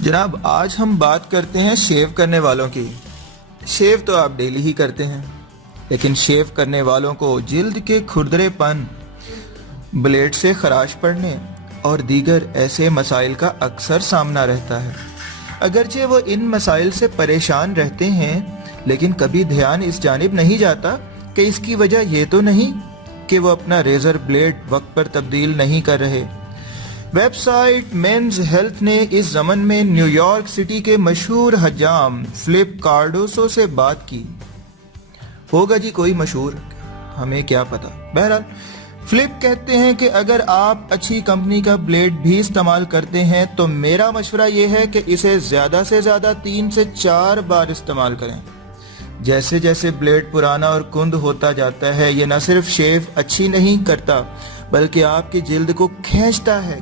جناب آج ہم بات کرتے ہیں شیو کرنے والوں کی۔ شیو تو آپ ڈیلی ہی کرتے ہیں، لیکن شیو کرنے والوں کو جلد کے کھردرے پن، بلیڈ سے خراش پڑنے اور دیگر ایسے مسائل کا اکثر سامنا رہتا ہے۔ اگرچہ وہ ان مسائل سے پریشان رہتے ہیں، لیکن کبھی دھیان اس جانب نہیں جاتا کہ اس کی وجہ یہ تو نہیں کہ وہ اپنا ریزر بلیڈ وقت پر تبدیل نہیں کر رہے۔ ویب سائٹ مینز ہیلتھ نے اس ضمن میں نیو یارک سٹی کے مشہور حجام فلپ کارڈوسو سے بات کی۔ ہوگا جی کوئی مشہور، ہمیں کیا پتا۔ بہرحال فلپ کہتے ہیں کہ اگر آپ اچھی کمپنی کا بلیڈ بھی استعمال کرتے ہیں تو میرا مشورہ یہ ہے کہ اسے زیادہ سے زیادہ 3 سے 4 بار استعمال کریں۔ جیسے جیسے بلیڈ پرانا اور کند ہوتا جاتا ہے، یہ نہ صرف شیو اچھی نہیں کرتا بلکہ آپ کی جلد کو کھینچ لیتا ہے،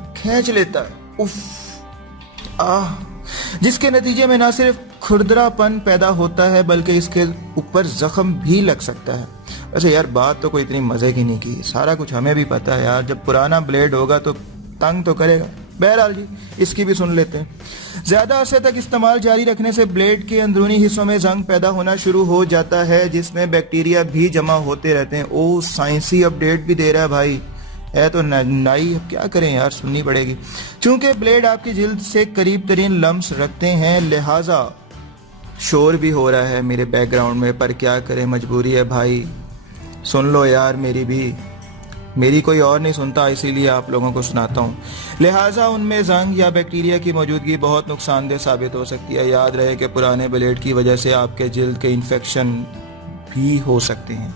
جس کے نتیجے میں نہ صرف کھردرا پن پیدا ہوتا ہے بلکہ اس کے اوپر زخم بھی لگ سکتا ہے۔ ویسے یار بات تو کوئی اتنی مزے کی نہیں کی، سارا کچھ ہمیں بھی پتا ہے یار، جب پرانا بلیڈ ہوگا تو تنگ تو کرے گا۔ بہرحال جی اس کی بھی سن لیتے ہیں۔ زیادہ عرصے تک استعمال جاری رکھنے سے بلیڈ کے اندرونی حصوں میں زنگ پیدا ہونا شروع ہو جاتا ہے، جس میں بیکٹیریا بھی جمع ہوتے رہتے ہیں۔ سائنسی اپڈیٹ بھی دے رہا ہے بھائی، ہے تو نائی، اب کیا کریں یار، سننی پڑے گی۔ چونکہ بلیڈ آپ کی جلد سے قریب ترین لمس رکھتے ہیں، لہٰذا شور بھی ہو رہا ہے میرے بیک گراؤنڈ میں، پر کیا کریں، مجبوری ہے بھائی، سن لو یار میری کوئی اور نہیں سنتا، اسی لیے آپ لوگوں کو سناتا ہوں۔ لہٰذا ان میں زنگ یا بیکٹیریا کی موجودگی بہت نقصان دہ ثابت ہو سکتی ہے۔ یاد رہے کہ پرانے بلیڈ کی وجہ سے آپ کے جلد کے انفیکشن بھی ہو سکتے ہیں،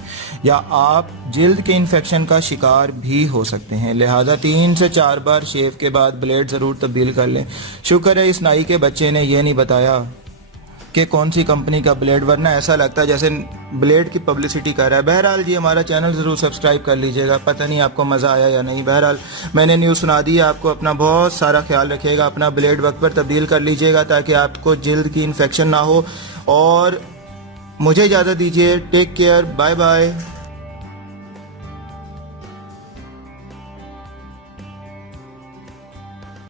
یا آپ جلد کے انفیکشن کا شکار بھی ہو سکتے ہیں۔ لہٰذا 3 سے 4 بار شیو کے بعد بلیڈ ضرور تبدیل کر لیں۔ شکر ہے اس نائی کے بچے نے یہ نہیں بتایا کہ کون سی کمپنی کا بلیڈ، ورنہ ایسا لگتا ہے جیسے بلیڈ کی پبلسٹی کر رہا ہے۔ بہرحال جی ہمارا چینل ضرور سبسکرائب کر لیجئے گا، پتہ نہیں آپ کو مزہ آیا یا نہیں۔ بہرحال میں نے نیوز سنا دی ہے آپ کو، اپنا بہت سارا خیال رکھیے گا، اپنا بلیڈ وقت پر تبدیل کر لیجئے گا تاکہ آپ کو جلد کی انفیکشن نہ ہو، اور مجھے اجازت دیجیے، ٹیک کیئر، بائے بائے۔